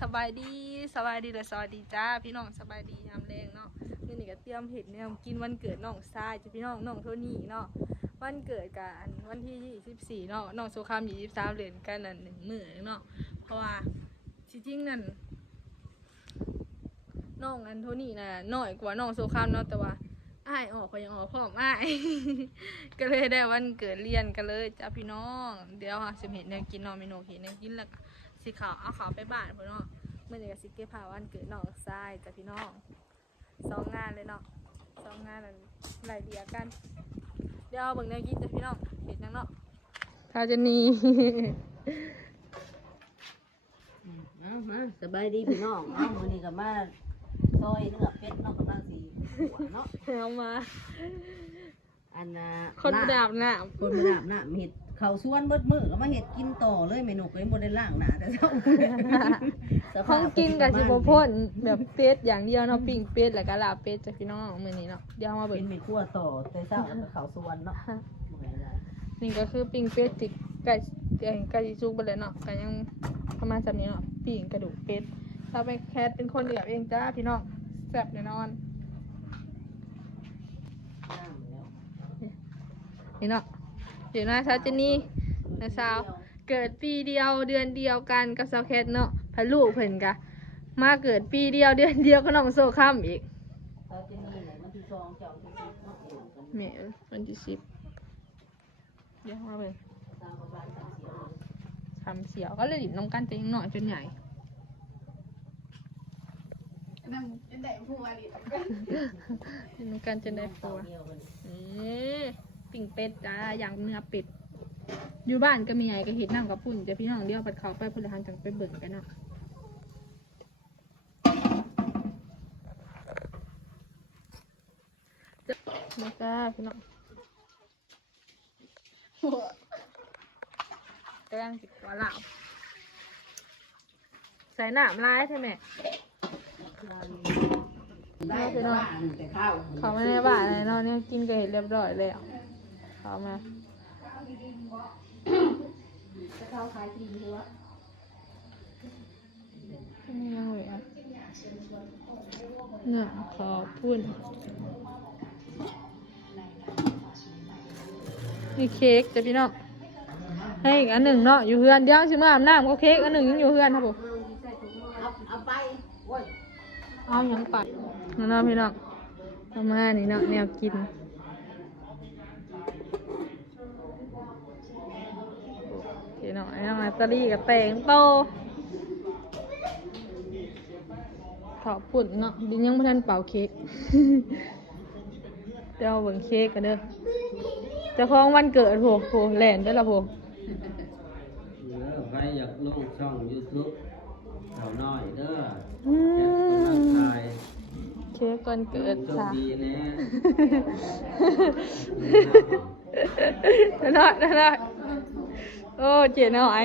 สบายดีสบายดีและสวัสดีจ้าพี่น้องสบายดียามแรงเนาะนี่นี่ก็เตรียมเห็ดเนี่ยกินวันเกิดน้องทรายจ้ะพี่น้องน้องโทนี่เนาะวันเกิดกันวันที่ 24เนาะน้องโซคาม23เหรียญกันนั่นหนึ่งหมื้อเนาะเพราะว่าจริงๆนั่นน้องอันโทนี่น่ะน้อยกว่าน้องโซคามเนาะแต่ว่าอ้ายออกก็ยังออกพร้อมอ้าย ก็เลยได้วันเกิดเรียนกันเลยจ้าพี่น้อง เดี๋ยวค่ะสิเห็นแนวกินเนาะเมนูเห็นแนวกินแล้วก็ สิขาวเอาขาวไปบ้านพี่น้องเมื่อนี้ก็สิเก็บผ้าวันเกิดน้องทรายจ้าพี่น้องสองงานเลยเนาะสองงานนั้นไหลเดียกัน เดี๋ยวเอาเบิ่งแนวกินจ้าพี่น้องเห็นยังเนาะทาจะนีเอามาสบายดีพี่น้องเอามื้อนี้ก็มาซอยเนื้อเป็ดเนาะกำลังสิขัวเนาะเอามา อันน่ะคนดาบหน้าคนมาดาบน้ำเห็ด ข้าวสวนเบิดมื้อก็มาเห็ดกินต่อเลยเมนูก็ยังบ่ได้ล้างหน้าแต่เช้าสห้ภาองพกินกับสิบพ่นแบบเป็ดอย่างเดียวเนาะปิ้งเป็ดแล้วก็ลาบเป็ดจ้าพี่น้องมื้อนี้เนาะเดี๋ยวเอามาเป็เบิ่นงมีครัวต่อแต่เช้าแล้วก็ข้าวสวนเนาะบ่ได้ละนี่ก็คือปิ้งเป็ดติดไก่ไก่ไก่ซุกไปเลยเนาะก็ยังประมาณแบบนี้เนาะปิ้งกระดูกเป็ดเราไปแคทเป็นคนเดียวเองจ้าพี่น้องแซ่บแน่นอนน้ำแล้วนี่เนาะ เดี๋ยวนะซาเจนี่นะสาวเกิดปีเดียวเดือนเดียวกันกับสาวแคทเนาะพะลูกเพิ่นกะมาเกิดปีเดียวเดือนเดียวก็น้องโซคัมอีกเช้าที่นี่แหละวันที่สองเจ้าที่สิบเนาะเอวกันแม่วันที่สิบเดี๋ยวมาเบิ่งตามประมาณสามสี่เดือนทำเสียวก็เลยดิบน้ำกันตัวเองหน่อยจนใหญ่นั่งเป็นได้ผัวดิน้ำกันจนได้ปัวเดียวกันเอ๊ะ ปิ่งเป็ดจ้าอย่างเนื้อเป็ด อยู่บ้านก็มีไงก็เห็ดน้ำกับปุ่นจะพี่น้องเดียวปัดเขาไปพลหันจังไปเบิ่งกันเนาะมาจ้าพี่น้องกำลังจิกหัวเหล่าใส่หนามลายใช่ไหมได้แต่ว่าอันแต่ข้าวเขาไม่ได้บ้านอะไรเนาะเนี่ยกินก็เห็นเรียบร้อยแล้ว เขามาจะเข้าขายกินหรือว่านี่ยังเหลือเนี่ยขอพูดมีเค้กจ้ะพี่น้องให้อีกอันหนึ่งเนาะอยู่เฮือนเดี๋ยวชิมาอาบน้ำก็เค้กอันหนึ่งยังอยู่เฮือนครับผมเอาเอาไปโอ้ยเอาหยังปัดนั่นเนาะพี่น้องเอามานี่เนาะแนวกินพี่ น้องไอ้น้องนาตาลีกับแตงโตขอบปุ่นเนาะดินยังไม่ทันเป่าเค้กเดี๋ยวเอาเบิ่งเค้กกันเด้อเจะคล้าของวันเกิดโหโหแหลนได้อละโหเออใครอยากลงช่องยูทูบเขาน้อยเด้ออืแค่กำลังมถ่ายเค้กก่อนเกิดโชคจ้ะดีแน่น้อยน้อย โอ้เจ๋น้อย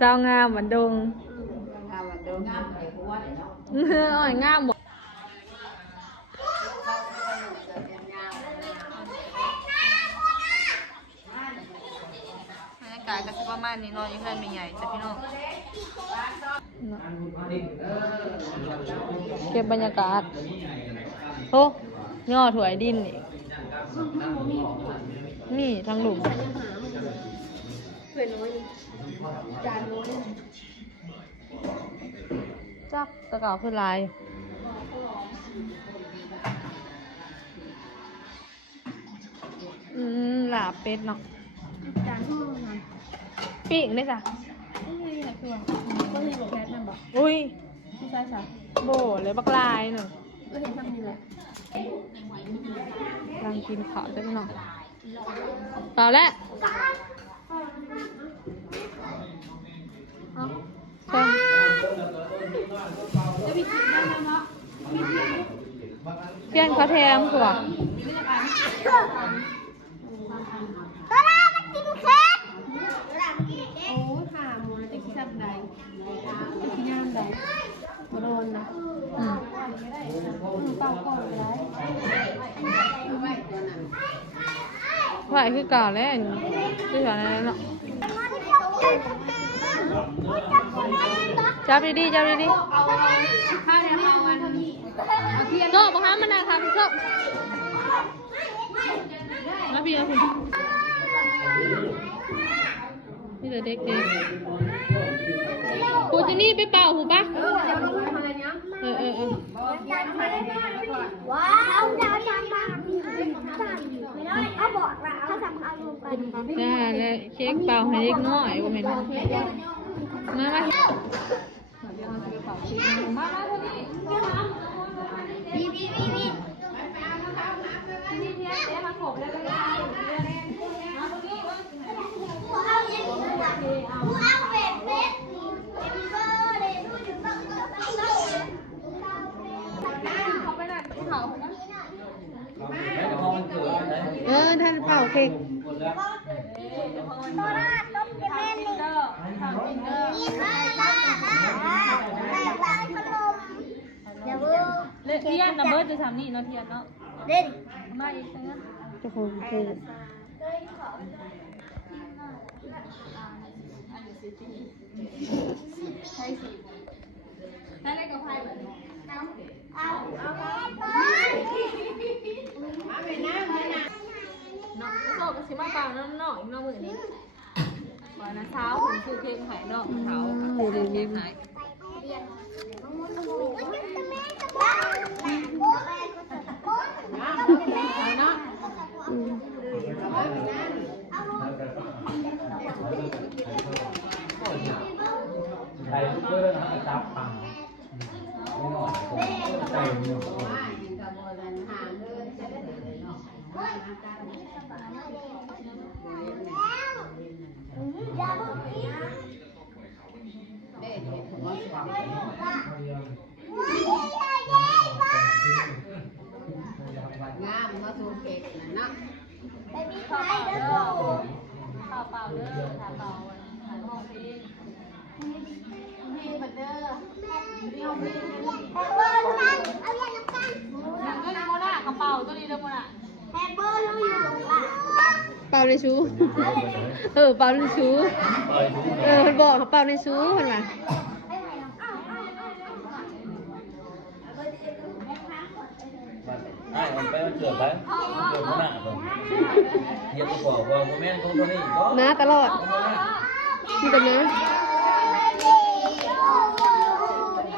สาวงามเหมือนดงเอาวันเดิมงามไปหัวเลยเนาะอ่อยงามบ่บรรยากาศก็สิประมาณนี้เนาะยังเพื่อนไม่ใหญ่จ้ะพี่น้องเก็บบรรยากาศ โอ้ย่อถวยดินนี่นี่ทางหลุมเพื่อนน้อยจานน้อยจักตะเก่าคือลายอืมหลาบเป็ดเนาะจานห้องนะปิ้งได้จ้ะนี่ไงคือว่าก็เห็นบอกแพทย์นั่นบอกอุ้ยพี่ชายสาวโบเลยบักลายหนึ่ง ก็เห็นทำนี่แหละกำลังกินข้าวจ้ะพี่น้องเปล่าแล้วเอาเชิญเพี้ยนเขาแทมคือว่าโอ้ถามมูลจะคิดแบบใดจะคิดงานใด มาโดนนะอืมอืมเปล่าก่อนเลยไหวคือเก่าแล้วคืออย่างนั้นเนาะจับดีๆจับดีเอาเอาข้าวเนี่ยเอาวันเอาเทียนๆโซ่บอกให้มันนะครับโซ่มาพี่เอาพี่นี่เด็กเด็กๆปูจะ นี่ไปเป่าหูปะเออเดี๋ยวลงมาอะไรเนี้ยเออเออเออว้าวดาวดาวมาได้เขาบอกว่าเขาทำเอาลงไปจ้แล้วเค้กเป่าให้เล็กน้อยบ่เห็นบ่มามามามาเท่านี้บีบีบีบีเทียนเดี๋ยวมาขบแล้วก็ได้กูเอาอย่างนี้นะกูเอาเป็ดเป็ดนี่เบอร์เลยดูถึงต้องต้องต้อง เขาไปนั่นเขาแม่ก็พอมันเกิดนะเออท่านเป่าเค้กหมดแล้วโซดาต้มแม่นี่กินได้ได้ได้ได้ได้ขนมเดี๋ยวเบอร์เทียนนะเบิร์ดจะทำนี่เนาะเทียนเนาะเด่นมาอีกสักนะจะคงคือ ได้เลยกับไพ่แบบเอาเอาเอาไปเนาะโซ่ก็สิมาเป่าเนาะเนาะอีกเนาะมือนี้วันนั้นเช้าผมซื้อเค้กไข่เนาะเขาซื้อเค้กไข่เอาเนาะใครทุกเรื่องนะจับปัง งามมาสูเค้กนั่นเนาะเป่าเด้อเป่าเป่าเด้อถ่าเป่าถ่าห้องเลงเพลงบัดเด้อ ยังก็โมน่ากระเป๋าตัวนี้เด้อโมน่าเป่าในชูเออเป่าในชูเออมันบอกเขาเป่าในชูเห็นไหมไอ้มันไปมันเกิดไปเกิดมันหนักเลยเทียบตัวบอกว่าโมเมนต์ตัวนี้ก็นะตลอดมีแต่นะ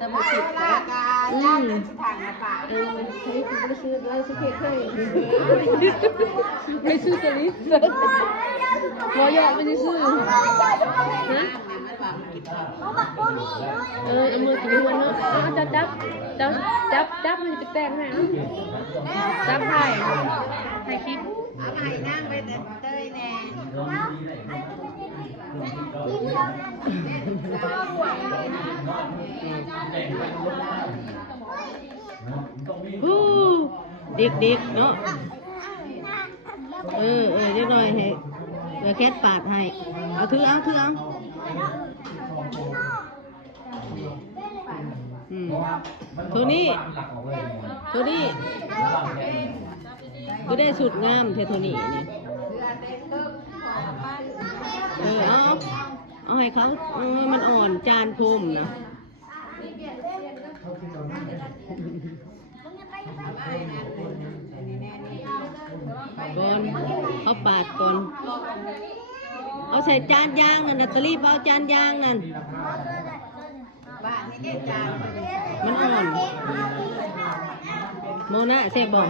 จะมาสิบแล้วอืมเออใช้ซื้อไปซื้ออะไรซื้อเค้กให้ ไม่ซื้อตัวนี้วยอไม่ได้ซื้อฮะเออเอามือถือวันเนาะเอาจับจับจับจับจับมันจะแต่งให้เอาจับถ่ายถ่ายคลิป ฮู้เด็กเนาะเออเออเดี๋ยวหน่อยให้เดี๋ยวแคทปาดให้ เอาถือเอาถือเอาอืมตัวนี้ตัวนี้ก็ได้สุดงามเทโทนี่เนี่ยเออเอาเอาให้เขาเออมันอ่อนจานพรมนะ ปาดก่อน เอาใส่จานยางนั่นนะตะลีบเอาจานยางนั่น มันอ่อนโมนะเสพบ่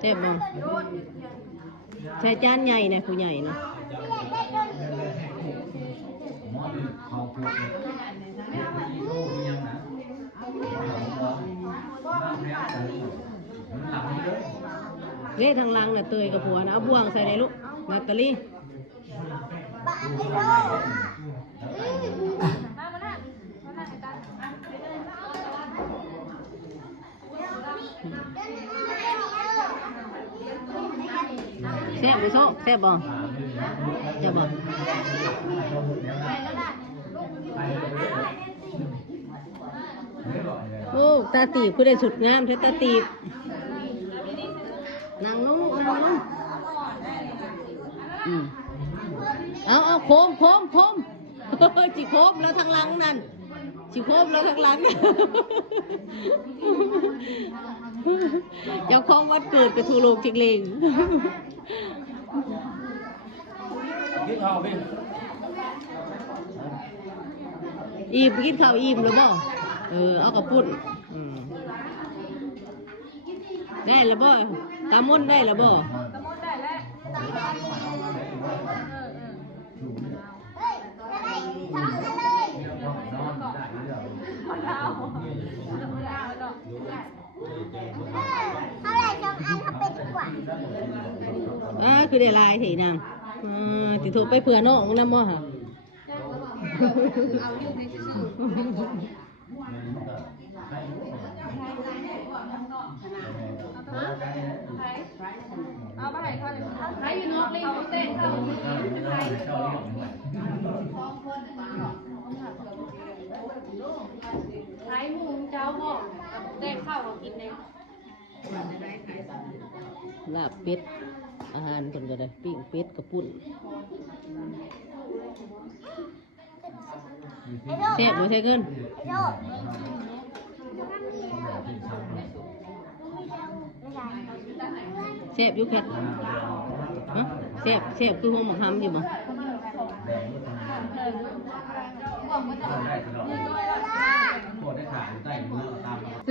เสพบ่ใส่จานใหญ่นะผู้ใหญ่นะหมอนี่ เด้ทางลังน่ะเตยกับผัวนะเอาบ่วงใส่ในลูกนาตาลีเซ่บบ่โซ่แซ่บบ่จบ่โอ้ตาตีผู้ได้สุดงามเธอตาตีบ โคมโคมโคมจิโคมแล้วทางหลังนั่นจิโคมแล้วทางหลังเจ้าของวันเกิดกระทูโลกจิกเลงกินข้าวพี่อิ่มกินข้าวอิ่มแล้วบ่เออเอากระปุ่นอืมได้แล้วบ่กามนได้แล้วบ่กระมดได้แล้ว คือได้ลายเถีนางอ่าติถูกไปเผื่อน้องนำบ่ฮะเอาอยู่ในชื่อเอาไปให้เขาเลยใครอยู่นอกเลยเต้นเข้าขายหมูเจ้าบอกได้ข้าวกินเองลาบเป็ด อาหารเพิ่นก็ได้ปิ้งเป็ดกระปุ่นไอ้โดแซ่บบ่ใช่เกินไอ้โดแซ่บยู่แค่ฮะแซ่บแซ่บคือหัวหมกหำอยู่บ่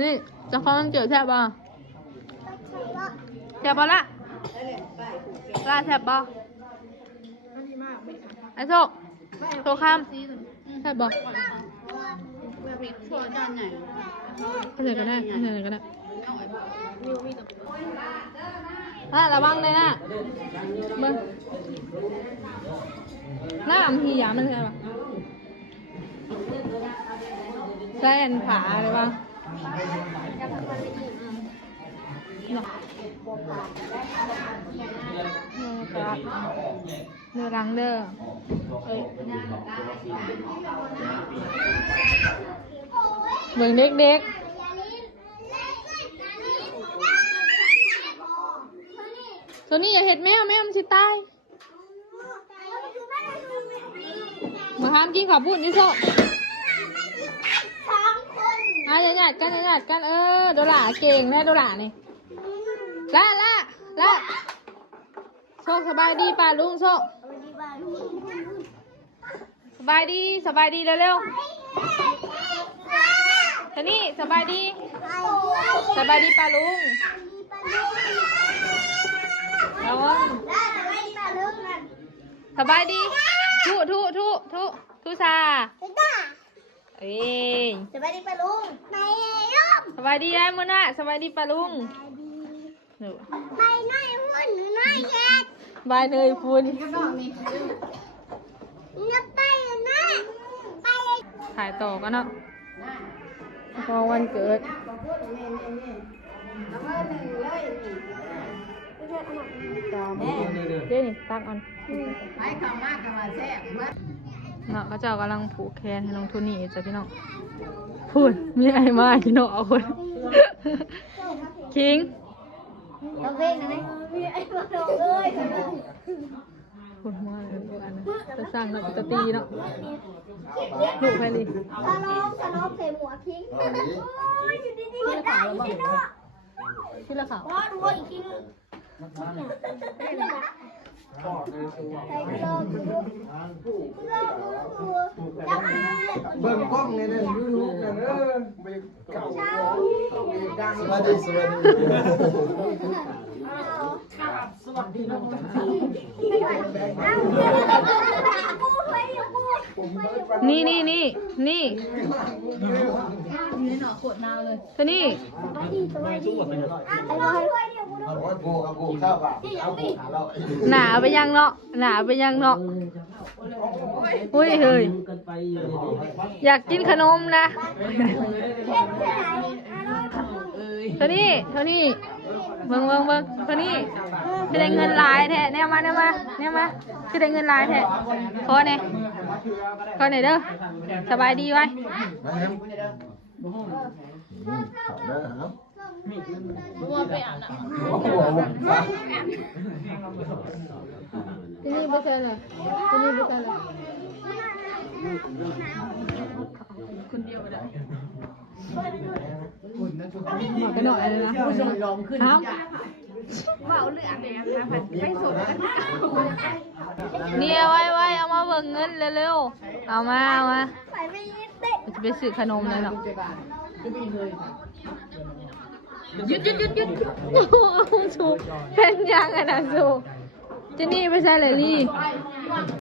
นี่จะฟ้องเจอแทบป่แทบป่ละ ละแทบป่ะไอ้โซโซข้ามแทบป่ะก็เลยก็ได้ก็เลยก็ได้อะระวังเลยนะเบิ้งหน้ามันทีหยามันใช่ปะใช่อันผาเลยป่ะ เนื้อรังเด้อเบิ่งเด็กๆตัวนี้อย่าเห็ดแมวแมวมันสิตายมาห้ามกินข้าวปุ้นนี่โซสองคนอะย่าหยาดกันอย่าหยาดกันเออโดหล่าเก่งแม่โดหล่านี่ ละละละโชคสบายดีป่าลุงโชคสบายดีสบายดีเร็วๆตอนนี้สบายดี สบายดีป้าลุงระวังสบายดี ทุทุทุทุทุชาเอ้ยสบายดีปะลุงไปลุงสบายดีได้มื้อน่ะสบายดีป้าลุง หนูไปหน่อยหุ่นหน่อยแยกบายเนยฟุนนับไปนะไปถ่ายต่อกันเนาะพอวันเกิดเดี๋ยวนี่ตักเอันไปเข้ามากก็ว่าแซ่บเนาะก็เจ้ากำลังผูกแขนให้น้องโทุนี่จ้ะพี่น้องพูดมีไอ้มาพี่น้องเอาคนคิง เราเพ่งนะไหมมีไอ้ตัวโดเลยพูดมาเลยพวกอันนั้นจะสร้างเนาะจะตีเนาะลูกใครดิสโลมสโลมใส่หมวกทิ้งโอ้ยอยู่ดีๆก็ได้ที่เนาะที่ละขาวพ่อดูอีกทีนึงใส่กระโหลกดูกระโหลกดูจับมือเบิ่งกล้องในนั้นยูทูบนั่นเออไปเก่าดังสวัสดีสวัสดี นี่นี่นี่นี่ตัวนี้เอาโอ้ยโบกับโบข้าวเปล่าเอาโบหาเราหนาไปยังเนาะหนาไปยังเนาะอุ้ยเฮ้ยอยากกินขนมนะตัวนี้ตัวนี้เบิ่งเบิ่งเบิ่งตัวนี้ คือได้เงินหลายแท้เนี่ยมาเนี่ยมาเนี่ยมาคือได้เงินหลายแท้ขอหน่อยขอหน่อยเด้อสบายดีไว้มาครับเขาได้ครับว่าไปอาบน้โอ้โหฟ้าที่นี่ไม่ใช่เลยที่นี่ไม่ใช่เลยบอกกันหน่ อยเลยนะครับเนี่ยไว้ไว้เอามาเบิกเงินเร็วๆ เอามาเอามาไม่ยินเตะจะไปซื้อขนมเลยเนาะหยุดหยุดหยุดหยุดโอ้โหสูเป็นยังไงนะสูจะนี่ไปใช่เลยลี่